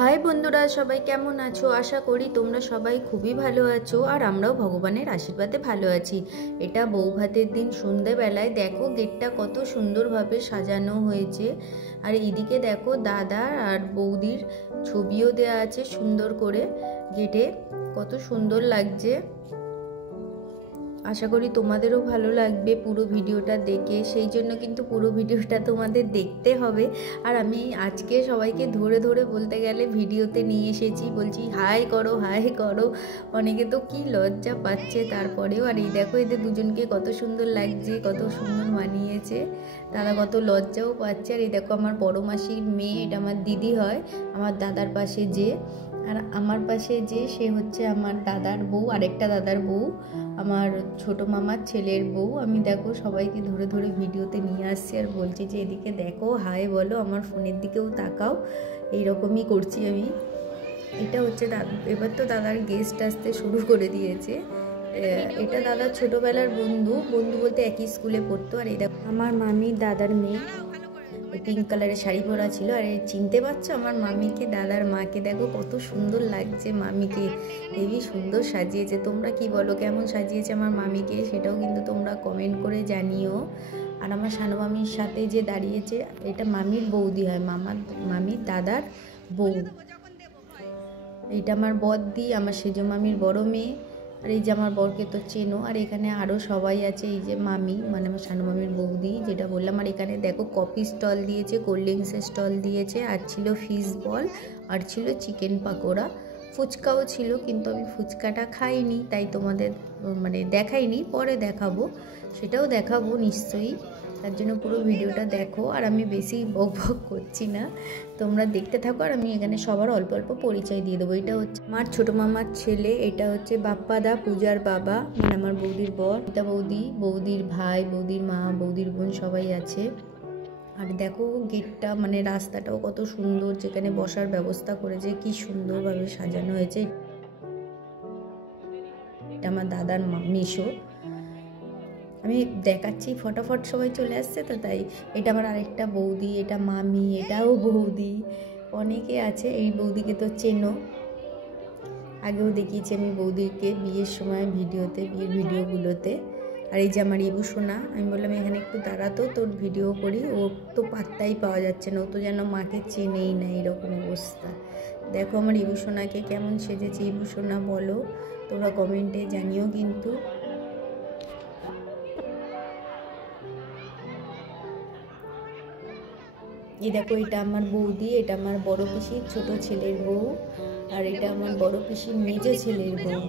High বন্ধুরা, সবাই কেমন আছো? আশা করি তোমরা সবাই খুবই ভালো আছো আর আমরাও ভগবানের আশীর্বাদে ভালো আছি। এটা বৌভাতের দিন সন্ধ্যেবেলায় দেখো গেটটা কত সুন্দরভাবে সাজানো হয়েছে। আর এদিকে দেখো দাদা আর বৌদির ছবিও দেওয়া আছে সুন্দর করে গেটে, কত সুন্দর লাগছে। আশা করি তোমাদেরও ভালো লাগবে পুরো ভিডিওটা দেখে, সেই জন্য কিন্তু পুরো ভিডিওটা তোমাদের দেখতে হবে। আর আমি আজকে সবাইকে ধরে ধরে বলতে গেলে ভিডিওতে নিয়ে এসেছি, বলছি হাই করো হাই করো। অনেকে তো কি লজ্জা পাচ্ছে তারপরেও। আর এই দেখো এদের দুজনকে কত সুন্দর লাগছে, কত সুন্দর মানিয়েছে, তারা কত লজ্জাও পাচ্ছে। আর এই দেখো আমার বড় মাসির মেয়ে, এটা আমার দিদি হয়, আমার দাদার পাশে যে, আর আমার পাশে যে সে হচ্ছে আমার দাদার বউ, আরেকটা দাদার বউ, আমার ছোট মামার ছেলের বউ। আমি দেখো সবাইকে ধরে ধরে ভিডিওতে নিয়ে আসছি আর বলছি যে এদিকে দেখো, হাই বলো, আমার ফোনের দিকেও তাকাও। এইরকমই করছি আমি। এটা হচ্ছে এবার তো দাদার গেস্ট আসতে শুরু করে দিয়েছে। এটা দাদার ছোটোবেলার বন্ধু বলতে একই স্কুলে পড়তো। আর এই দেখো আমার মামির দাদার মেয়ে, পিঙ্ক কালারের শাড়ি পরা ছিল। আর চিনতে পারছো আমার মামিকে? দাদার মাকে দেখো কত সুন্দর লাগছে, মামিকে হেবি সুন্দর সাজিয়েছে। তোমরা কি বলো, কেমন সাজিয়েছে আমার মামিকে? সেটাও কিন্তু তোমরা কমেন্ট করে জানিও। আর আমার সানু মামির সাথে যে দাঁড়িয়েছে, এটা মামির বৌদি হয়, মামির দাদার বউ। এইটা আমার বড়দি, আমার সেজো মামির বড় মেয়ে। আর এই যে আমার বরকে তো চেনো। আর এখানে আরও সবাই আছে, এই যে মামি মানে আমার সানু মামির বৌদি যেটা বললাম। আর এখানে দেখো কফি স্টল দিয়েছে, কোল্ড ড্রিঙ্কসের স্টল দিয়েছে, আর ছিল ফিশ বল, আর ছিল চিকেন পাকোড়া, ফুচকাও ছিল, কিন্তু আমি ফুচকাটা খাইনি, তাই তোমাদের মানে দেখাইনি, পরে দেখাবো, সেটাও দেখাবো নিশ্চয়ই। তার জন্য পুরো ভিডিওটা দেখো। আর আমি বেশি বক বক করছি না, তোমরা দেখতে থাকো। আর আমি এখানে সবার অল্প অল্প পরিচয় দিয়ে দেবো। এটা হচ্ছে আমার ছোটো মামার ছেলে, এটা হচ্ছে বাপ্পাদা, পূজার বাবা, মানে আমার বৌদির বর। এটা বৌদি, বৌদির ভাই, বৌদির মা, বৌদির বোন সবাই আছে। আর দেখো গেটটা মানে রাস্তাটাও কত সুন্দর, যেখানে বসার ব্যবস্থা করেছে কি সুন্দরভাবে সাজানো হয়েছে। এটা আমার দাদার মেশো, আমি দেখাচ্ছি ফটাফট, সবাই চলে আসছে তো তাই। এটা আমার আরেকটা বৌদি, এটা মামি, এটাও বৌদি, অনেকে আছে। এই বৌদিকে তো চেনো, আগেও দেখিয়েছি আমি বৌদিকে বিয়ের সময় ভিডিওতে, বিয়ের ভিডিওগুলোতে। আর এই যে আমার ইবু সোনা, আমি বললাম এখানে একটু দাঁড়াতো, তোর ভিডিও করি। ওর তো পাত্তাই পাওয়া যাচ্ছে না, ও তো যেন মাকে চেনেই না, এরকম অবস্থা। দেখো আমার ইবু সোনাকে কেমন সেজেছে। ইবু সোনা বলো, তোমরা কমেন্টে জানিও কিন্তু। এই দেখো এটা আমার বৌদি, এটা আমার বড় পিসির ছোট ছেলের বউ, আর এটা আমার বড় পিসির মেজো ছেলের বউ।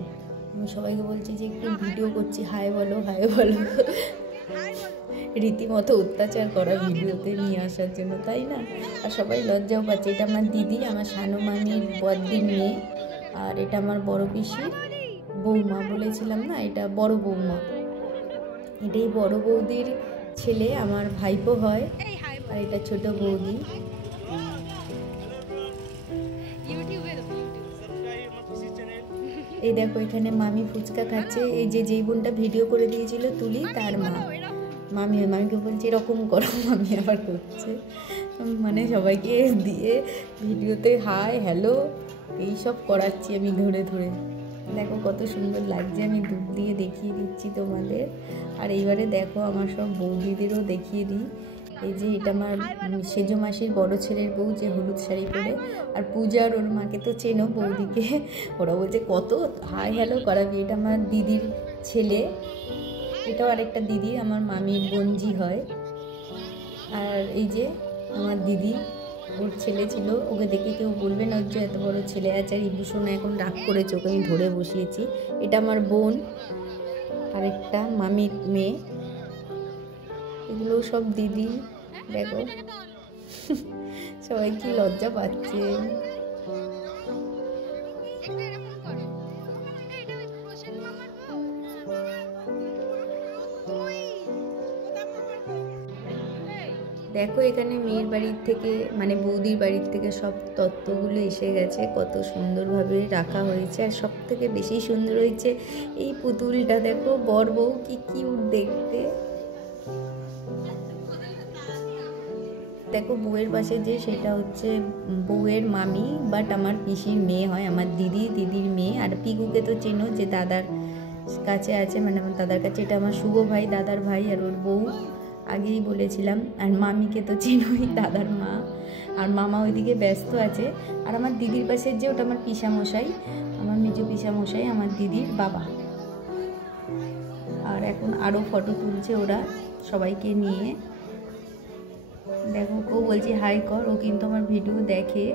আমি সবাইকে বলছি যে একটু ভিডিও করছি, হাই বলো হাই বলো। রীতিমতো অত্যাচার করা ভিডিওতে নিয়ে আসার জন্য, তাই না? আর সবাই লজ্জাও পাচ্ছে। এটা আমার দিদি, আমার সানু মামির বড়দির মেয়ে। আর এটা আমার বড় পিসির বৌমা, বলেছিলাম না, এটা বড় বৌমা। এটাই বড় বৌদির ছেলে, আমার ভাইপো হয়। আর এটা ছোট বৌদি। এই দেখো এখানে মামি ফুচকা খাচ্ছে। এই যে যেই বোনটা ভিডিও করে দিয়েছিল তুলি, তার মা, মামিকে বলছে এরকম করো, মামি আবার করছে, মানে সবাইকে দিয়ে ভিডিওতে হাই হ্যালো এইসব করাচ্ছি আমি ধরে ধরে। দেখো কত সুন্দর লাগছে, আমি দুধ দিয়ে দেখিয়ে দিচ্ছি তোমাদের। আর এইবারে দেখো আমার সব বৌদিদেরও দেখিয়ে দিই। এই যে এটা আমার সেজো মাসির বড় ছেলের বউ, যে হলুদ শাড়ি পরে। আর পূজার ওর মাকে তো চেনো, বৌদিকে, ওরা বলছে কত হাই হ্যালো করাবি। এটা আমার দিদির ছেলে, এটাও আরেকটা দিদি, আমার মামির বোনজি হয়। আর এই যে আমার দিদি, ওর ছেলে ছিল, ওকে দেখে কেউ বলবে না যে এত বড় ছেলে আছে। আর ইবু সোনা এখন রাগ করেছে, ওকে আমি ধরে বসিয়েছি। এটা আমার বোন, আরেকটা মামির মেয়ে, এগুলো সব দিদি। দেখো সবাই কি লজ্জা পাচ্ছে। দেখো এখানে মেয়ের বাড়ির থেকে মানে বৌদির বাড়ির থেকে সব তত্ত্বগুলো এসে গেছে, কত সুন্দরভাবে রাখা হয়েছে। আর সব থেকে বেশি সুন্দর হয়েছে এই পুতুলটা, দেখো বর বউ কি কিউট দেখতে। দেখো বউয়ের পাশে যে সেটা হচ্ছে বউয়ের মামি, বাট আমার পিসির মেয়ে হয়, আমার দিদির মেয়ে। আর পিকুকে তো চেনো, যে দাদার কাছে আছে, মানে আমার দাদার কাছে। এটা আমার শুভ ভাই, দাদার ভাই, আর ওর বউ আগেই বলেছিলাম। আর মামিকে তো চেনোই, দাদার মা। আর মামা ওইদিকে ব্যস্ত আছে। আর আমার দিদির পাশে যে ওটা আমার পিসামশাই, আমার মেজো পিসামশাই, আমার দিদির বাবা। আর এখন আরও ফটো তুলছে ওরা সবাইকে নিয়ে। দেখো ও বলছি হাই কর, ও কিন্তু আমার ভিডিও দেখে,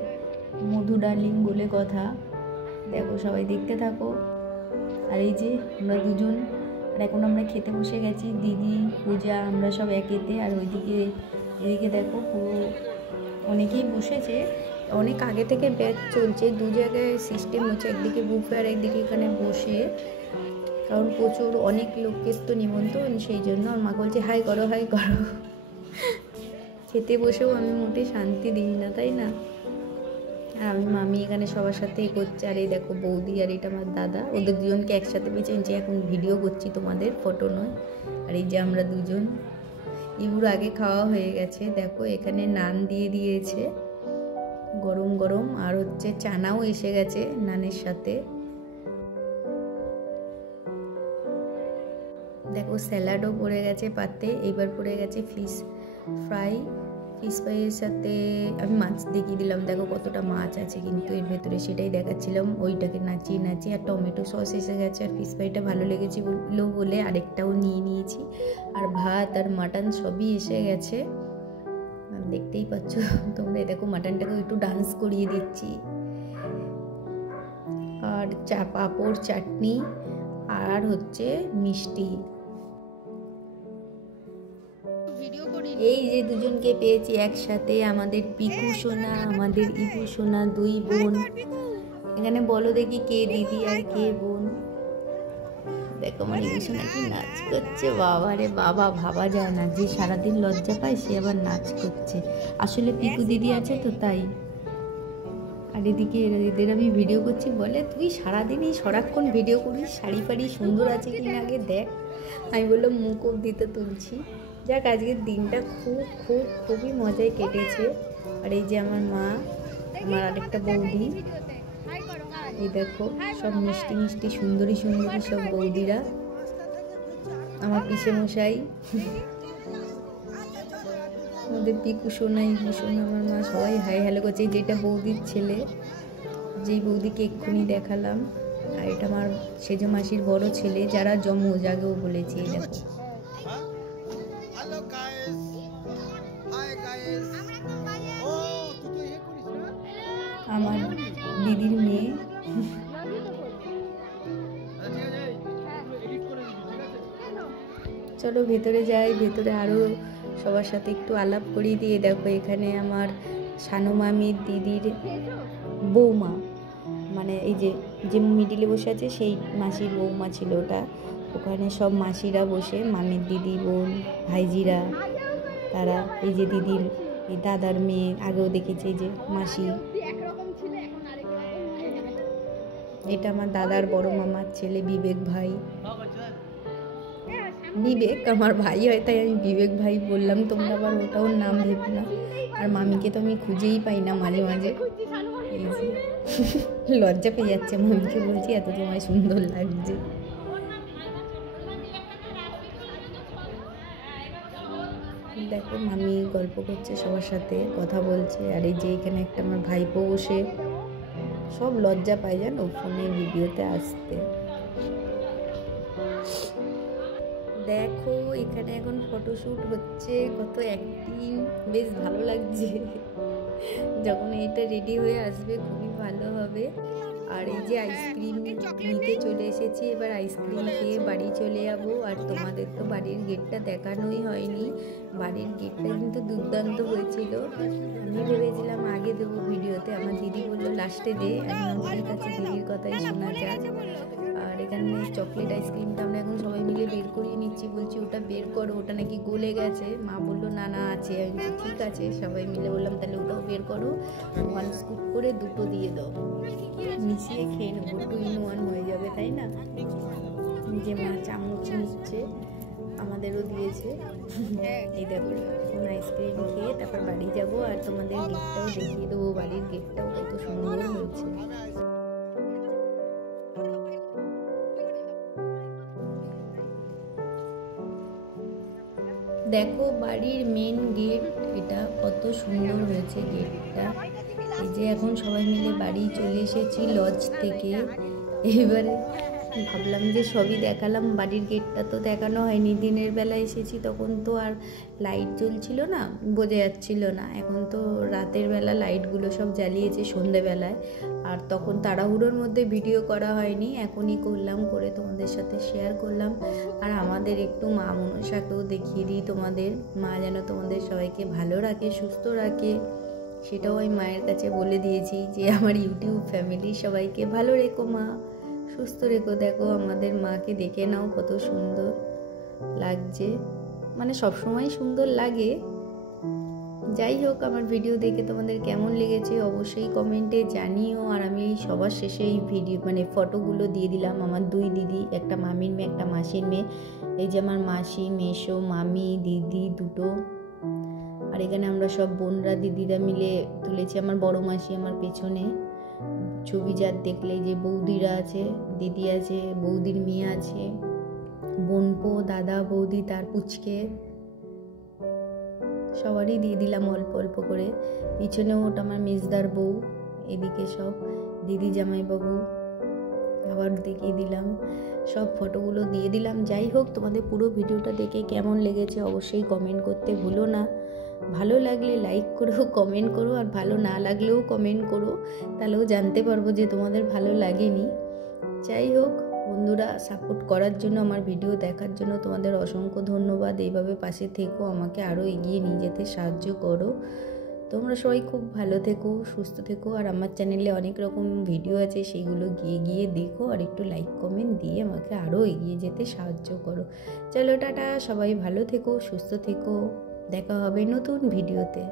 মধু ডার্লিং বলে কথা। দেখো সবাই দেখতে থাকো। আর এই যে আমরা দুজন, আর এখন আমরা খেতে বসে গেছি, দিদি, পূজা, আমরা সব একেতে। আর এদিকে দেখো পুরো অনেকেই বসেছে, অনেক আগে থেকে ব্যাচ চলছে, দু জায়গায় সিস্টেম হচ্ছে, একদিকে বুফে আর একদিকে এখানে বসে, কারণ প্রচুর অনেক লোকের তো নিমন্ত্রণ, সেই জন্য আমার মা বলছে হাই করো হাই করো। খেতে বসেও আমি মোটে শান্তি দিই না, তাই না? আর আমি মামি এখানে সবার সাথে করছে। আর এই দেখো বৌদি, আর এটা আমার দাদা, ওদের দুজনকে একসাথে পেয়েছে, যে এখন ভিডিও করছি তোমাদের, ফটো নয়। আর এই যে আমরা দুজন, ইবুর আগে খাওয়া হয়ে গেছে। দেখো এখানে নান দিয়ে দিয়েছে গরম গরম, আর হচ্ছে চানাও এসে গেছে নানের সাথে। দেখো স্যালাডও পড়ে গেছে পাতে, এবার পড়ে গেছে ফিশ ফ্রাইয়ের সাথে আমি মাছ দেখিয়ে দিলাম। দেখো কতটা মাছ আছে কিন্তু এর ভেতরে, সেটাই দেখাচ্ছিলাম, ওইটাকে নাচিয়ে। আর টমেটো সস এসে গেছে। আর ফিশ ফ্রাইটা ভালো লেগেছে বলে আরেকটাও নিয়ে নিয়েছি। আর ভাত আর মাটন সবই এসে গেছে, দেখতেই পাচ্ছ তোমরা। দেখো মাটনটাকে একটু ডান্স করিয়ে দিচ্ছি। আর পাঁপড়, চাটনি, আর হচ্ছে মিষ্টি। এই যে দুজনকে পেয়েছি একসাথে, আমাদের পিকু সোনা, আমাদের ইপু সোনা, দুই বোন। এখানে বলো দেখি কে দিদি আর কে বোন। দেখো আমার ইপু সোনা কি নাচ করছে, বাবা রে বাবা, ভাবা যায় না, যে সারাদিন লজ্জা পায় সে আবার নাচ করছে। আসলে পিকু দিদি আছে তো তাই। আর এদিকে এদের আমি ভিডিও করছি, বলে তুই সারাদিন এই সারাক্ষণ ভিডিও করিস, শাড়ি ফাড়ি সুন্দর আছে কিনা আগে দেখ। আমি বললাম মুখ অবধিতে তুলছি। যাক আজকের দিনটা খুবই মজায় কেটেছে। আর এই যে আমার মা, আমার আরেকটা বৌদি, এই দেখো সব মিষ্টি সুন্দরী সব বৌদিরা, আমার পিসে মশাই, আমাদের পিকু সোনা, ইপু সোনা, আমার মা, সবাই হাই হ্যালো করছে। যেটা বৌদির ছেলে, যেই বৌদিকে এক্ষুনি দেখালাম। আর এটা আমার সেজো মাসির বড় ছেলে, যারা যমজ, আগেও বলেছি। দেখো আমার দিদির মেয়ে। চলো ভেতরে যাই, ভেতরে আরও সবার সাথে একটু আলাপ করিয়ে দিয়ে। দেখো এখানে আমার শানু মামির দিদির বৌমা, মানে এই যে মিডিলে বসে আছে সেই মাসির বৌমা ছিল ওটা। ওখানে সব মাসিরা বসে, মামির দিদি, বোন, ভাইজিরা, তারা। এই যে দিদির এই দাদার মেয়ে, আগেও দেখেছি, এই যে মাসি। এটা আমার দাদার বড় মামার ছেলে বিবেক ভাই। বিবেক আমার ভাই হয়, তাই আমি বিবেক ভাই বললাম, তোমরা আবার ওটাও নাম ভেবো না। আর মামিকে তো আমি খুঁজেই পাই না মাঝে মাঝে, এই যে লজ্জা পেয়ে যাচ্ছে, মামিকে বলছি এত তোমায় সুন্দর লাগছে। দেখো মামি গল্প করছে, সবার সাথে কথা বলছে। আর এই যে এখানে একটা আমার ভাইপো বসে, সব লজ্জা পায় জানো ফোনে ভিডিওতে আসতে। দেখো এখানে এখন ফটোশ্যুট হচ্ছে, কত অ্যাক্টিং, বেশ ভালো লাগছে। যখন এটা রেডি হয়ে আসবে খুবই ভালো হবে। আর এই যে আইসক্রিম নিতে চলে এসেছি, এবার আইসক্রিম খেয়ে বাড়ি চলে যাবো। আর তোমাদের তো বাড়ির গেটটা দেখানোই হয়নি, বাড়ির গেটটা কিন্তু দুর্দান্ত হয়েছিল। আমি ভেবেছিলাম আগে দেবো ভিডিওতে, আমার দিদি বললো লাস্টে দে। আমি ঠিক আছে, দিদির কথাই শোনা যাক। আর এখানে চকলেট আইসক্রিমটা আমরা এখন সবাই মিলে বের করিয়ে নিচ্ছি, বলছি ওটা বের করো, ওটা নাকি গলে গেছে। মা বললো না আছে। আমি ঠিক আছে, সবাই মিলে বললাম তাহলে ওটাও বের করো, 1 স্কুপ করে 2টো দিয়ে দাও, মিশিয়ে খেয়ে নেবো, 2 in 1 হয়ে যাবে, তাই না? যে মা চামচ নিচ্ছে। আমাদেরও দিয়েছে। এই দেখো এখন আইসক্রিম খেয়ে তারপর বাড়ি যাব, আর তোমাদের গেটটাও দেখিয়ে দেবো, বাড়ির গেটটাও কত সুন্দর হয়েছে। দেখো বাড়ির মেন গেট, এটা কত সুন্দর হয়েছে গেটটা। এই যে এখন সবাই মিলে বাড়ি চলে এসেছি লজ থেকে। এবারে ভাবলাম যে সবই দেখালাম, বাড়ির গেটটা তো দেখানো হয়নি। দিনের বেলা এসেছি তখন তো আর লাইট জ্বলছিল না, বোঝা যাচ্ছিল না। এখন তো রাতের বেলা লাইটগুলো সব জ্বালিয়েছে সন্ধেবেলায়, আর তখন তাড়াহুড়োর মধ্যে ভিডিও করা হয়নি, এখনই করলাম, করে তোমাদের সাথে শেয়ার করলাম। আর আমাদের একটু মা মনসাকেও দেখিয়ে দিই তোমাদের, মা যেন তোমাদের সবাইকে ভালো রাখে, সুস্থ রাখে, সেটাও আমি মায়ের কাছে বলে দিয়েছি যে আমার ইউটিউব ফ্যামিলি সবাইকে ভালো রেখো মা, সুস্থ রেখো। দেখো আমাদের মাকে দেখে নাও কত সুন্দর লাগছে, মানে সবসময় সুন্দর লাগে। যাই হোক, আমার ভিডিও দেখে তোমাদের কেমন লেগেছে অবশ্যই কমেন্টে জানিও। আর আমি এই সবার শেষে এই ভিডিও মানে ফটোগুলো দিয়ে দিলাম, আমার দুই দিদি, একটা মামির মেয়ে একটা মাসির মেয়ে। এই যে আমার মাসি, মেসো, মামি, দিদি দুটো। আর এখানে আমরা সব বোনরা দিদিরা মিলে তুলেছি। আমার বড় মাসি আমার পেছনে ছবি, যার দেখলে যে বৌদিরা আছে, দিদি আছে, বৌদির মেয়ে আছে, বোনপো, দাদা, বৌদি, তার পুচকে, সবারই দিয়ে দিলাম অল্প অল্প করে। পিছনে ওটা আমার মেজদার বউ, এদিকে সব দিদি জামাইবাবু, আবার দেখিয়ে দিলাম, সব ফটোগুলো দিয়ে দিলাম। যাই হোক, তোমাদের পুরো ভিডিওটা দেখে কেমন লেগেছে অবশ্যই কমেন্ট করতে ভুলো না। ভালো লাগলে লাইক করো, কমেন্ট করো, আর ভালো না লাগলেও কমেন্ট করো, তাহলেও জানতে পারবো যে তোমাদের ভালো লাগেনি। যাই হোক বন্ধুরা, সাপোর্ট করার জন্য, আমার ভিডিও দেখার জন্য তোমাদের অসংখ্য ধন্যবাদ। এইভাবে পাশে থেকো, আমাকে আরও এগিয়ে নিয়ে যেতে সাহায্য করো। তোমরা সবাই খুব ভালো থেকো, সুস্থ থেকো। আর আমার চ্যানেলে অনেক রকম ভিডিও আছে, সেইগুলো গিয়ে গিয়ে দেখো, আর একটু লাইক কমেন্ট দিয়ে আমাকে আরও এগিয়ে যেতে সাহায্য করো। চলো টাটা, সবাই ভালো থেকো, সুস্থ থেকো, দেখা হবে নতুন ভিডিওতে।